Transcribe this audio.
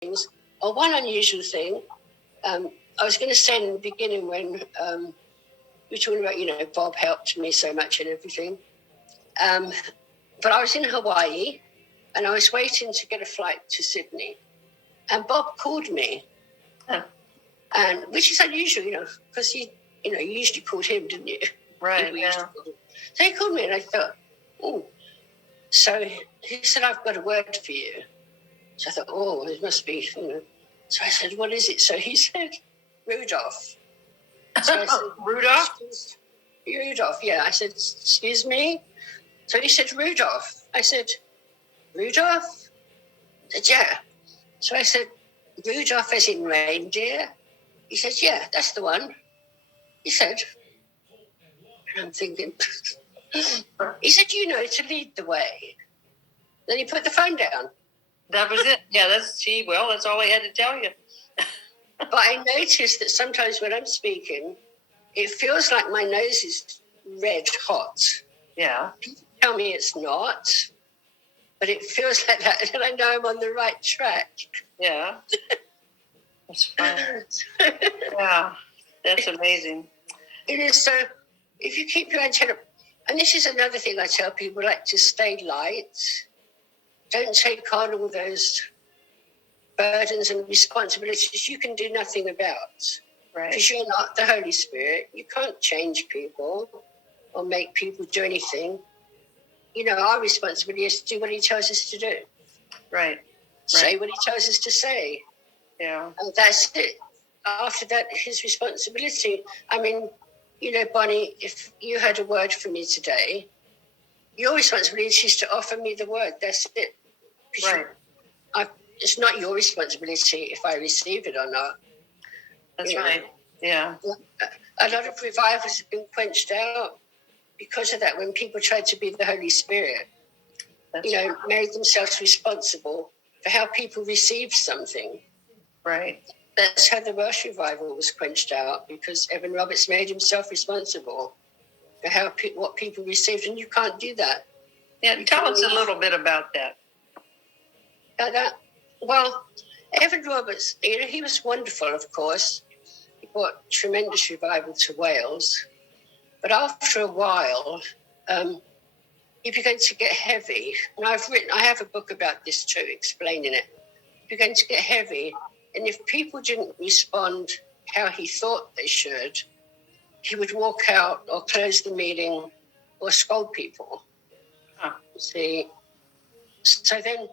things. Or one unusual thing, I was going to say in the beginning when we were talking about, Bob helped me so much and everything. But I was in Hawaii and I was waiting to get a flight to Sydney. And Bob called me, and which is unusual, because you usually called him, didn't you? Right, yeah. So he called me and I thought, oh. So he said, I've got a word for you. So I thought, oh, it must be, So I said, what is it? So he said, Rudolph. So I said, Rudolph? Rudolph, yeah. I said, excuse me? So he said, Rudolph. I said, Rudolph? He said, yeah. So I said, Rudolph as in reindeer? He said, yeah, that's the one. He said, and I'm thinking, he said, to lead the way. Then he put the phone down. That was it. Yeah, that's all he had to tell you. But I noticed that sometimes when I'm speaking, it feels like my nose is red hot. Yeah. People tell me it's not, but it feels like that, and I know I'm on the right track. Yeah. That's fine. Yeah, that's amazing. It is. So if you keep your antenna, and this is another thing I tell people, like to stay light. Don't take on all those burdens and responsibilities you can do nothing about. Right. Because you're not the Holy Spirit. You can't change people or make people do anything. Our responsibility is to do what he tells us to do. Right. Say what he tells us to say. Yeah. And that's it. After that, his responsibility. I mean, Bonnie, if you had a word for me today, your responsibility is to offer me the word. That's it. Right. It's not your responsibility if I receive it or not. That's right. Yeah. A lot of revivals have been quenched out because of that when people tried to be the Holy Spirit. Made themselves responsible for how people received something. Right. That's how the Welsh revival was quenched out, because Evan Roberts made himself responsible for what people received, and you can't do that. Yeah, tell us a little bit about that. Well, Evan Roberts, he was wonderful, of course. He brought tremendous revival to Wales. But after a while, he began to get heavy. And I have a book about this too, explaining it. He began to get heavy. And if people didn't respond how he thought they should, he would walk out or close the meeting or scold people. Huh. See? So then